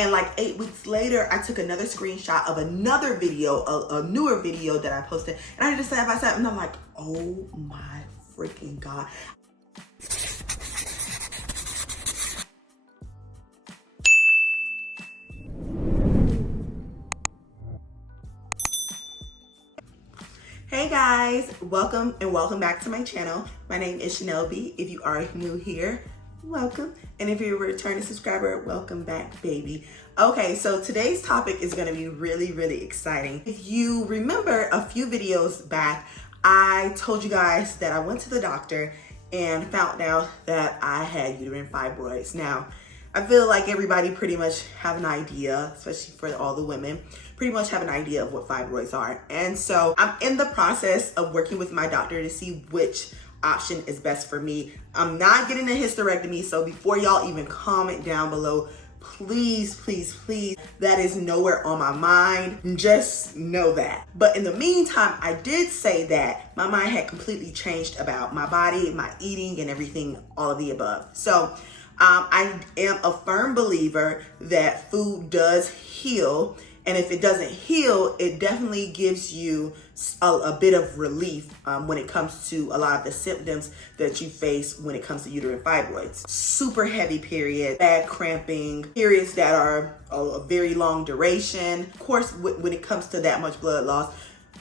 And like 8 weeks later, I took another screenshot of another video, a newer video that I posted. And I just sat by side and I'm like, oh my freaking God. Hey guys, welcome back to my channel. My name is Chanel B. If you are new here, welcome. And if you're a returning subscriber, welcome back, baby. Okay, so today's topic is gonna be really exciting. If you remember a few videos back, I told you guys that I went to the doctor and found out that I had uterine fibroids. Now, I feel like everybody pretty much have an idea, especially for all the women, pretty much have an idea of what fibroids are. And so I'm in the process of working with my doctor to see which option is best for me. I'm not getting a hysterectomy, so before y'all even comment down below, please, that is nowhere on my mind. Just know that. But in the meantime, I did say that my mind had completely changed about my body, my eating, and everything, all of the above. So I am a firm believer that food does heal. And if it doesn't heal, it definitely gives you a bit of relief when it comes to a lot of the symptoms that you face when it comes to uterine fibroids. Super heavy period, bad cramping, periods that are a very long duration. Of course, when it comes to that much blood loss,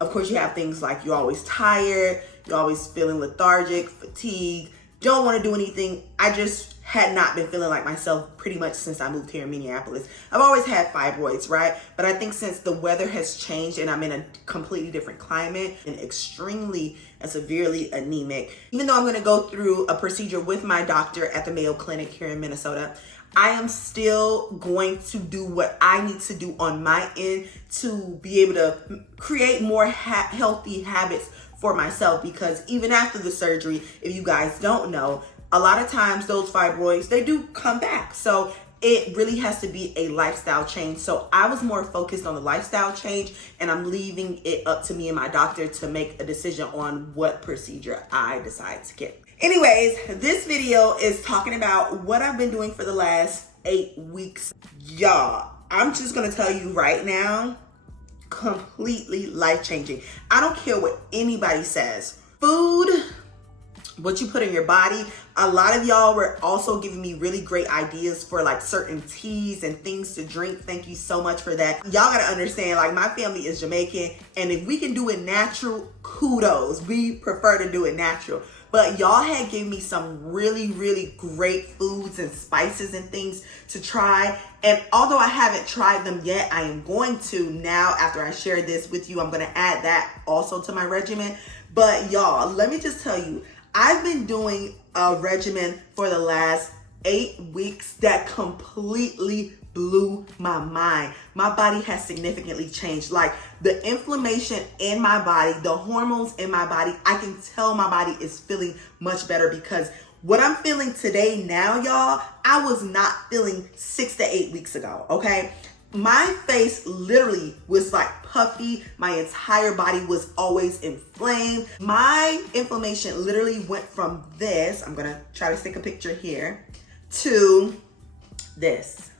of course you have things like you're always tired, you're always feeling lethargic, fatigued, don't want to do anything. I just had not been feeling like myself pretty much since I moved here in Minneapolis. I've always had fibroids, right? But I think since the weather has changed and I'm in a completely different climate and extremely and severely anemic, even though I'm going to go through a procedure with my doctor at the Mayo Clinic here in Minnesota, I am still going to do what I need to do on my end to be able to create more healthy habits for myself, because even after the surgery, if you guys don't know, a lot of times those fibroids, they do come back. So it really has to be a lifestyle change. So I was more focused on the lifestyle change, and I'm leaving it up to me and my doctor to make a decision on what procedure I decide to get. Anyways, this video is talking about what I've been doing for the last 8 weeks. Y'all, I'm just gonna tell you right now, completely life-changing. I don't care what anybody says. Food, what you put in your body. A lot of y'all were also giving me really great ideas for like certain teas and things to drink. Thank you so much for that. Y'all gotta understand, like, my family is Jamaican, and if we can do it natural, kudos. We prefer to do it natural. But y'all had given me some really great foods and spices and things to try. And although I haven't tried them yet, I am going to now after I share this with you. I'm gonna add that also to my regimen. But y'all, let me just tell you, I've been doing a regimen for the last 8 weeks that completely blew my mind. My body has significantly changed. Like, the inflammation in my body, the hormones in my body, I can tell my body is feeling much better, because what I'm feeling today now, y'all, I was not feeling 6 to 8 weeks ago, okay? My face literally was like puffy. My entire body was always inflamed. My inflammation literally went from this, I'm gonna try to stick a picture here, to this.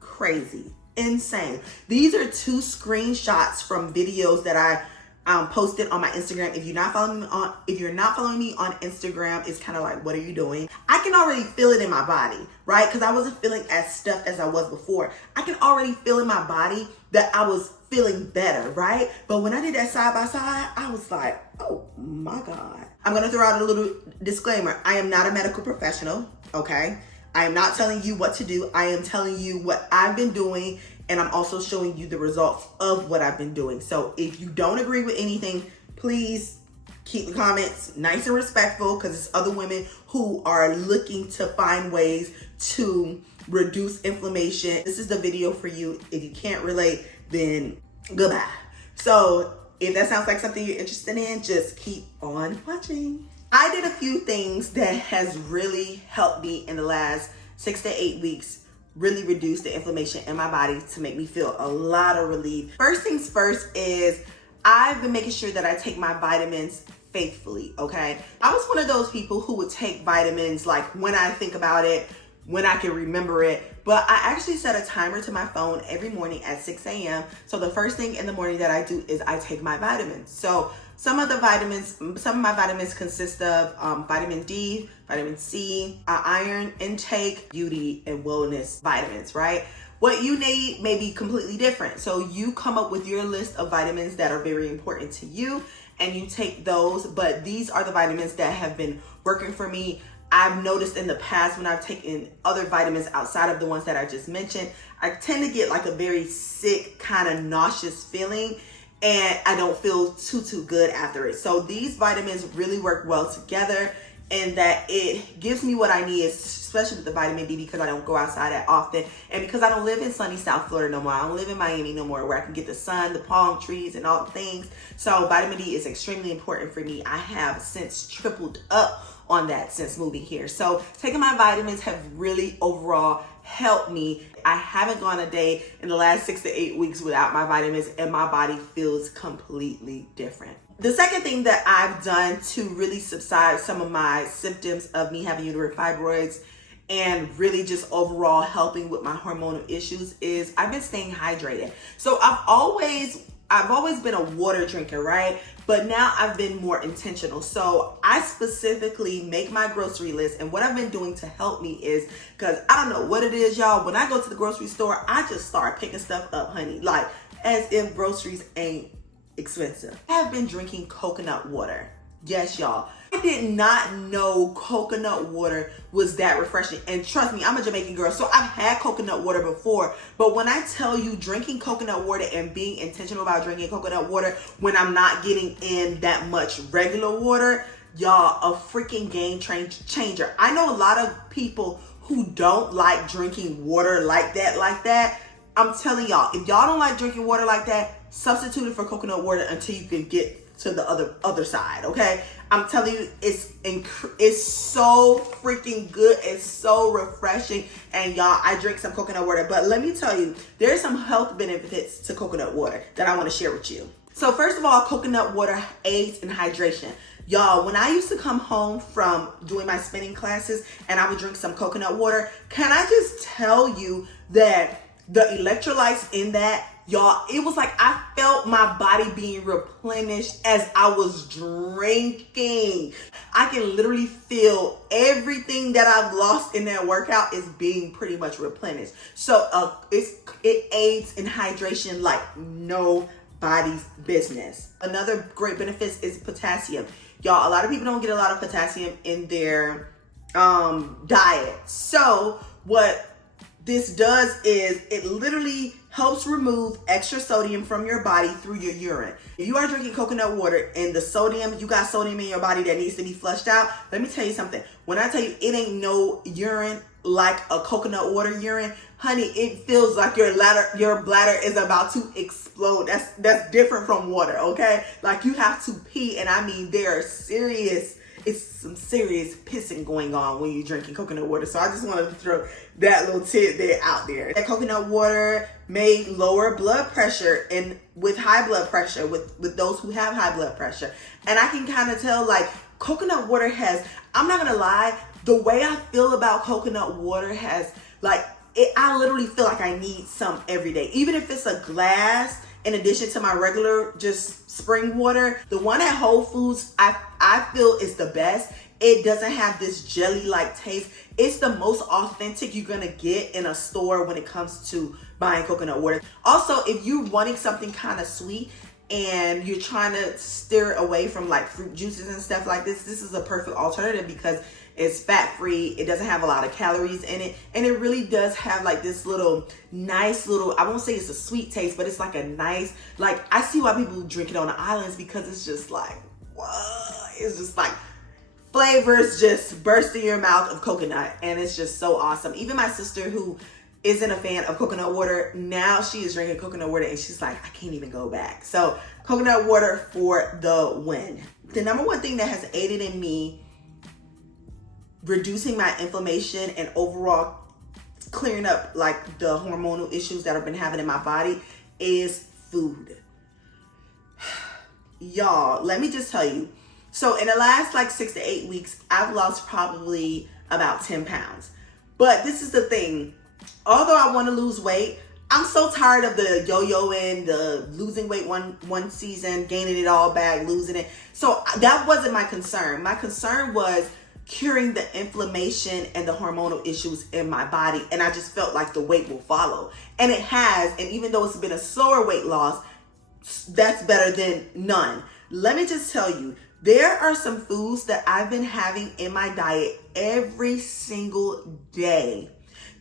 Crazy, insane. These are 2 screenshots from videos that I posted on my Instagram. If you're not following me on Instagram, it's kind of like, what are you doing? I can already feel it in my body, right? Because I wasn't feeling as stuffed as I was before. I can already feel in my body that I was feeling better, right? But when I did that side by side, I was like, oh my God. I'm gonna throw out a little disclaimer. I am not a medical professional, okay? I am not telling you what to do. I am telling you what I've been doing, and I'm also showing you the results of what I've been doing. So if you don't agree with anything, please keep the comments nice and respectful, because it's other women who are looking to find ways to reduce inflammation. This is the video for you. If you can't relate, then goodbye. So if that sounds like something you're interested in, just keep on watching. I did a few things that has really helped me in the last 6 to 8 weeks, really reduce the inflammation in my body to make me feel a lot of relief. First things first is I've been making sure that I take my vitamins faithfully, okay? I was one of those people who would take vitamins, like, when I think about it, when I can remember it. But I actually set a timer to my phone every morning at 6 a.m. So the first thing in the morning that I do is I take my vitamins. So some of my vitamins consist of vitamin D, vitamin C, iron intake, beauty, and wellness vitamins, right? What you need may be completely different. So you come up with your list of vitamins that are very important to you and you take those. But these are the vitamins that have been working for me. I've noticed in the past when I've taken other vitamins outside of the ones that I just mentioned, I tend to get like a very sick, kind of nauseous feeling, and I don't feel too good after it. So these vitamins really work well together in that it gives me what I need, especially with the vitamin D, because I don't go outside that often, and because I don't live in sunny South Florida no more. I don't live in Miami no more, where I can get the sun, the palm trees, and all the things. So vitamin D is extremely important for me. I have since tripled up on that since moving here. So taking my vitamins have really overall helped me. I haven't gone a day in the last 6 to 8 weeks without my vitamins, and my body feels completely different. The second thing that I've done to really subside some of my symptoms of me having uterine fibroids and really just overall helping with my hormonal issues is I've been staying hydrated. So I've always been a water drinker, right? But now I've been more intentional. So I specifically make my grocery list, and what I've been doing to help me is, because I don't know what it is, y'all, when I go to the grocery store, I just start picking stuff up, honey, like as if groceries ain't expensive. I have been drinking coconut water. Yes, y'all. I did not know coconut water was that refreshing. And trust me, I'm a Jamaican girl, so I've had coconut water before. But when I tell you drinking coconut water and being intentional about drinking coconut water when I'm not getting in that much regular water, y'all, a freaking game changer. I know a lot of people who don't like drinking water like that. I'm telling y'all, if y'all don't like drinking water like that, substitute it for coconut water until you can get to the other side, okay? I'm telling you, it's so freaking good. It's so refreshing. And y'all, I drink some coconut water, but let me tell you, there's some health benefits to coconut water that I want to share with you. So first of all, coconut water aids in hydration. Y'all, when I used to come home from doing my spinning classes and I would drink some coconut water, can I just tell you that the electrolytes in that, y'all, it was like I felt my body being replenished as I was drinking. I can literally feel everything that I've lost in that workout is being pretty much replenished. So it aids in hydration like nobody's business. Another great benefit is potassium. Y'all, a lot of people don't get a lot of potassium in their diet. So what this does is it literally helps remove extra sodium from your body through your urine. If you are drinking coconut water and the sodium, you got sodium in your body that needs to be flushed out, let me tell you something. When I tell you it ain't no urine like a coconut water urine, honey, it feels like your bladder is about to explode. That's different from water, okay? Like you have to pee, and I mean it's some serious pissing going on when you're drinking coconut water. So I just wanted to throw that little tidbit out there. That coconut water may lower blood pressure and with high blood pressure, with those who have high blood pressure. And I can kind of tell, like, coconut water has, I'm not gonna lie, the way I feel about coconut water has, like, I literally feel like I need some every day. Even if it's a glass, in addition to my regular just spring water, the one at Whole Foods, I feel is the best. It doesn't have this jelly-like taste. It's the most authentic you're gonna get in a store when it comes to buying coconut water. Also, if you're wanting something kind of sweet and you're trying to steer away from like fruit juices and stuff like this is a perfect alternative because it's fat-free, it doesn't have a lot of calories in it, and it really does have like this nice little, I won't say it's a sweet taste, but it's like a nice, like, I see why people drink it on the islands because it's just like, whoa, it's just like flavors just burst in your mouth of coconut, and it's just so awesome. Even my sister, who isn't a fan of coconut water, now she is drinking coconut water and she's like, I can't even go back. So coconut water for the win. The number one thing that has aided in me reducing my inflammation and overall clearing up like the hormonal issues that I've been having in my body is food. Y'all, let me just tell you. So in the last like 6 to 8 weeks, I've lost probably about 10 pounds. But this is the thing. Although I want to lose weight, I'm so tired of the yo-yoing, the losing weight one season, gaining it all back, losing it. So that wasn't my concern. My concern was curing the inflammation and the hormonal issues in my body. And I just felt like the weight will follow. And it has. And even though it's been a slower weight loss, that's better than none. Let me just tell you, there are some foods that I've been having in my diet every single day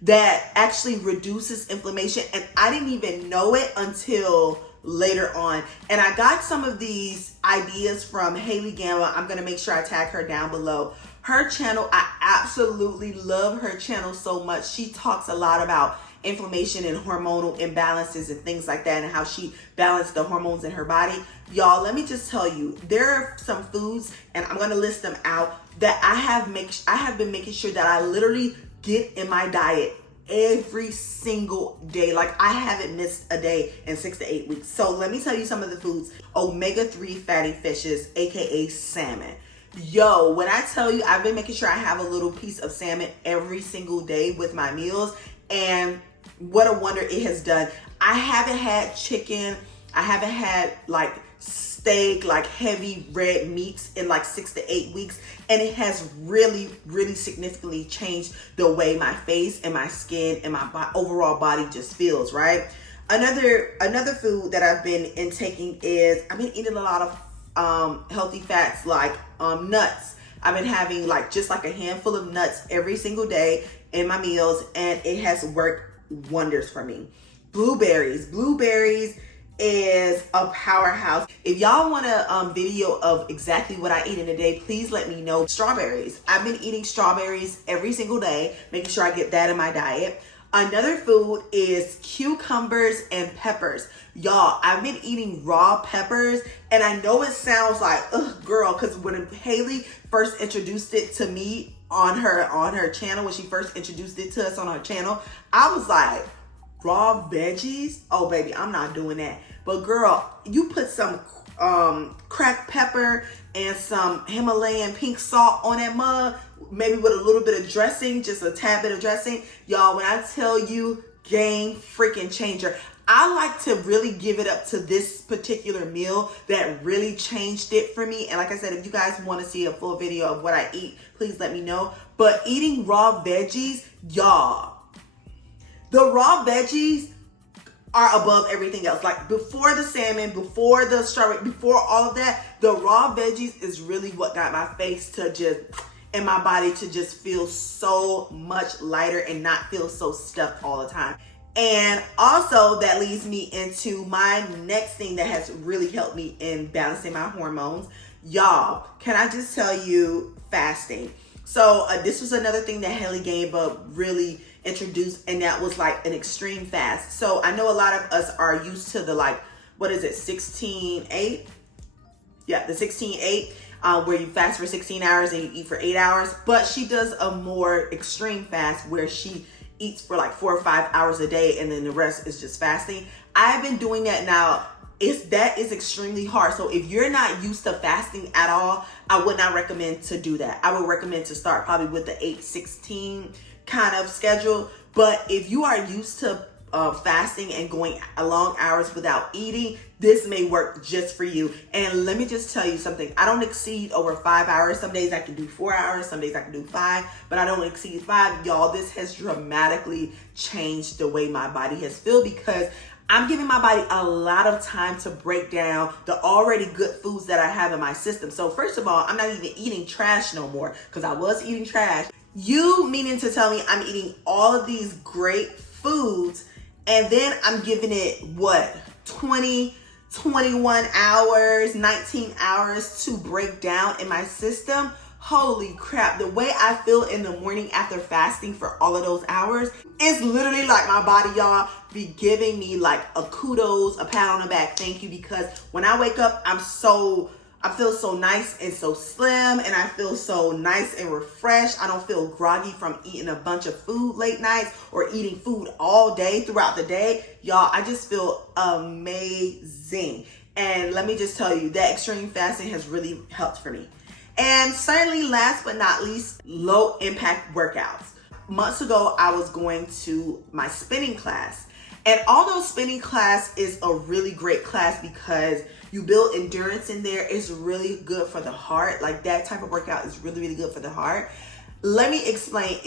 that actually reduces inflammation, and I didn't even know it until later on. And I got some of these ideas from Haley Gamma. I'm going to make sure I tag her down below. Her channel, I absolutely love her channel so much. She talks a lot about inflammation and hormonal imbalances and things like that, and how she balanced the hormones in her body. Y'all, let me just tell you, there are some foods, and I'm going to list them out, that I have been making sure that I literally get in my diet every single day. Like, I haven't missed a day in 6 to 8 weeks. So let me tell you some of the foods. Omega-3 fatty fishes, aka salmon. Yo, when I tell you, I've been making sure I have a little piece of salmon every single day with my meals, and what a wonder it has done. I haven't had chicken, I haven't had like steak, like heavy red meats in like 6 to 8 weeks, and it has really significantly changed the way my face and my skin and my overall body just feels, right? Another food that I've been intaking is, I've been eating a lot of healthy fats, like nuts. I've been having just like a handful of nuts every single day in my meals, and it has worked wonders for me. Blueberries is a powerhouse. If y'all want a video of exactly what I eat in a day, please let me know. Strawberries. I've been eating strawberries every single day, making sure I get that in my diet. Another food is cucumbers and peppers. Y'all, I've been eating raw peppers, and I know it sounds like, ugh, girl, because when Haley first introduced it to me on her channel, when she first introduced it to us on her channel, I was like, raw veggies? Oh, baby, I'm not doing that. But girl, you put some cracked pepper and some Himalayan pink salt on that mug, maybe with a little bit of dressing, just a tad bit of dressing. Y'all, when I tell you, game freaking changer. I like to really give it up to this particular meal that really changed it for me. And like I said, if you guys want to see a full video of what I eat, please let me know. But eating raw veggies, y'all, the raw veggies are above everything else. Like, before the salmon, before the strawberry, before all of that, the raw veggies is really what got my face to just, and my body to just feel so much lighter and not feel so stuffed all the time. And also that leads me into my next thing that has really helped me in balancing my hormones. Y'all, can I just tell you, fasting. So this was another thing that Haley gave up, really introduced, and that was like an extreme fast. So I know a lot of us are used to the 16-8? Yeah, the 16-8, where you fast for 16 hours and you eat for 8 hours. But she does a more extreme fast where she eats for 4 or 5 hours a day, and then the rest is just fasting. I've been doing that now. That is extremely hard. So if you're not used to fasting at all, I would not recommend to do that. I would recommend to start probably with the 8-16 kind of schedule. But if you are used to fasting and going long hours without eating, this may work just for you. And let me just tell you something. I don't exceed over 5 hours. Some days I can do 4 hours. Some days I can do 5, but I don't exceed 5. Y'all, this has dramatically changed the way my body has felt, because I'm giving my body a lot of time to break down the already good foods that I have in my system. So first of all, I'm not even eating trash no more, because I was eating trash. You meaning to tell me I'm eating all of these great foods, and then I'm giving it, 20, 21 hours, 19 hours to break down in my system? Holy crap, the way I feel in the morning after fasting for all of those hours, it's literally like my body, y'all, be giving me a kudos, a pat on the back, thank you, because when I wake up, I feel so nice and so slim, and I feel so nice and refreshed. I don't feel groggy from eating a bunch of food late nights or eating food all day throughout the day. Y'all, I just feel amazing. And let me just tell you, that extreme fasting has really helped for me. And certainly, last but not least, low impact workouts. months ago, I was going to my spinning class. And although spinning class is a really great class because you build endurance in there, it's really good for the heart. Like that type of workout is really, really good for the heart. Let me explain.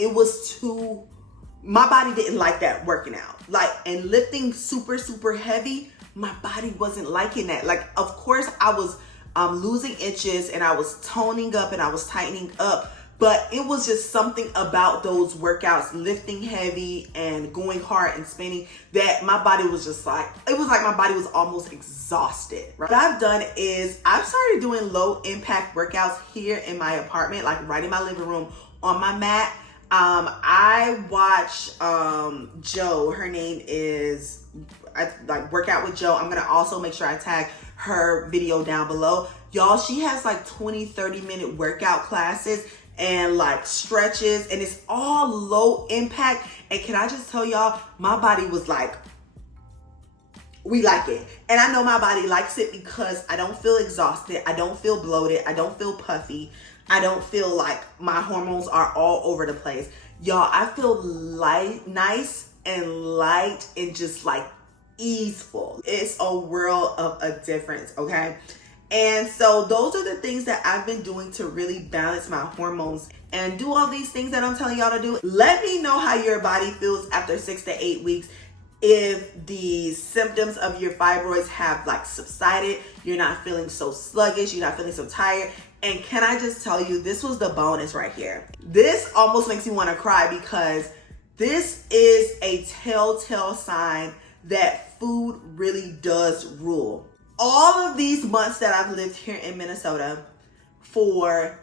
My body didn't like that working out. Like, and lifting super, super heavy, my body wasn't liking that. Like, of course I was losing inches and I was toning up and I was tightening up. But it was just something about those workouts, lifting heavy and going hard and spinning, that my body was just like, it was like my body was almost exhausted. Right? What I've done is I've started doing low impact workouts here in my apartment, like right in my living room on my mat. I watch Joe, her name is, I like Workout with Joe. I'm gonna also make sure I tag her video down below. Y'all, she has like 20-30 minute workout classes and like stretches, and it's all low impact. And can I just tell y'all, my body was like, we like it. And I know my body likes it because I don't feel exhausted. I don't feel bloated. I don't feel puffy. I don't feel like my hormones are all over the place. Y'all, I feel light, nice and light and just like easeful. It's a world of a difference, okay? And so those are the things that I've been doing to really balance my hormones and do all these things that I'm telling y'all to do. Let me know how your body feels after 6 to 8 weeks. If the symptoms of your fibroids have like subsided, you're not feeling so sluggish, you're not feeling so tired. And can I just tell you, this was the bonus right here. This almost makes me want to cry because this is a telltale sign that food really does rule. All of these months that I've lived here in Minnesota, for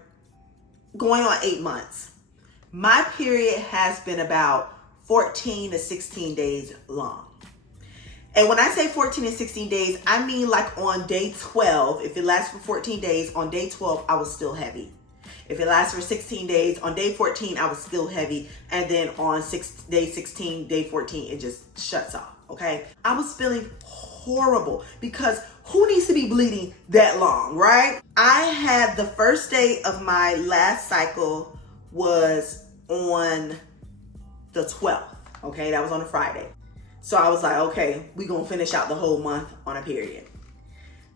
going on 8 months, my period has been about 14 to 16 days long. And when I say 14 to 16 days, I mean like on day 12, if it lasts for 14 days, on day 12, I was still heavy. If it lasts for 16 days, on day 14, I was still heavy. And then on day 16, day 14, it just shuts off, okay? I was feeling horrible because who needs to be bleeding that long, right? I had the first day of my last cycle was on the 12th, okay? That was on a Friday. So I was like, okay, we gonna finish out the whole month on a period.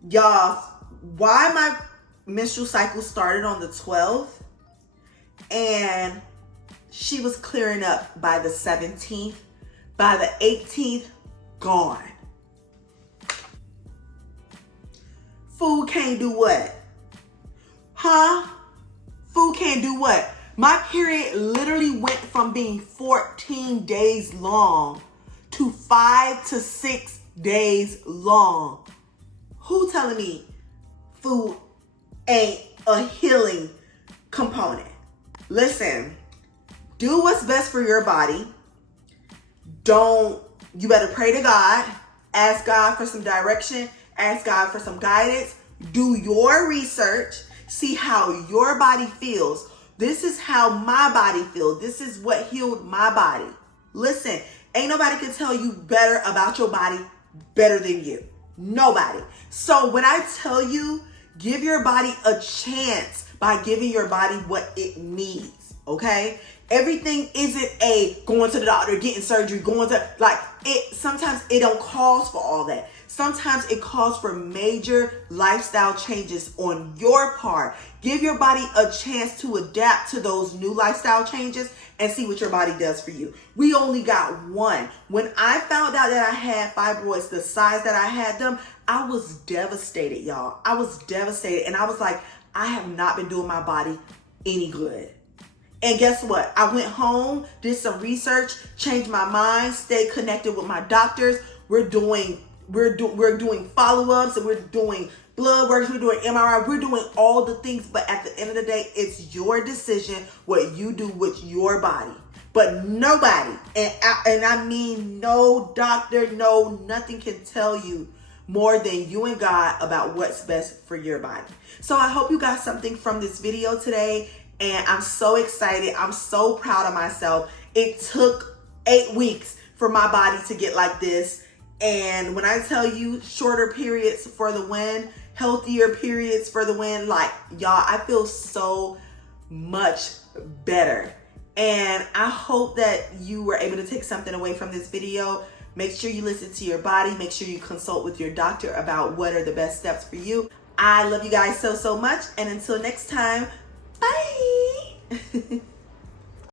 Y'all, why my menstrual cycle started on the 12th and she was clearing up by the 17th, by the 18th, gone. Food can't do what? Huh? Food can't do what? My period literally went from being 14 days long to 5 to 6 days long. Who telling me food ain't a healing component? Listen, do what's best for your body. You better pray to God, ask God for some direction, ask God for some guidance, do your research, see how your body feels. This is how my body feels. This is what healed my body. Listen, ain't nobody can tell you better about your body better than you. Nobody. So when I tell you, give your body a chance by giving your body what it needs, okay? Everything isn't going to the doctor, getting surgery, sometimes it don't cause for all that. Sometimes it calls for major lifestyle changes on your part. Give your body a chance to adapt to those new lifestyle changes and see what your body does for you. We only got one. When I found out that I had fibroids the size that I had them, I was devastated, y'all. I was devastated. And I was like, I have not been doing my body any good. And guess what? I went home, did some research, changed my mind, stayed connected with my doctors. We're doing follow-ups, and we're doing blood works, we're doing MRI, we're doing all the things. But at the end of the day, it's your decision what you do with your body. But nobody, and I mean no doctor, no nothing can tell you more than you and God about what's best for your body. So I hope you got something from this video today. And I'm so excited. I'm so proud of myself. It took 8 weeks for my body to get like this. And when I tell you shorter periods for the win, healthier periods for the win, like y'all, I feel so much better. And I hope that you were able to take something away from this video. Make sure you listen to your body. Make sure you consult with your doctor about what are the best steps for you. I love you guys so much. And until next time, bye.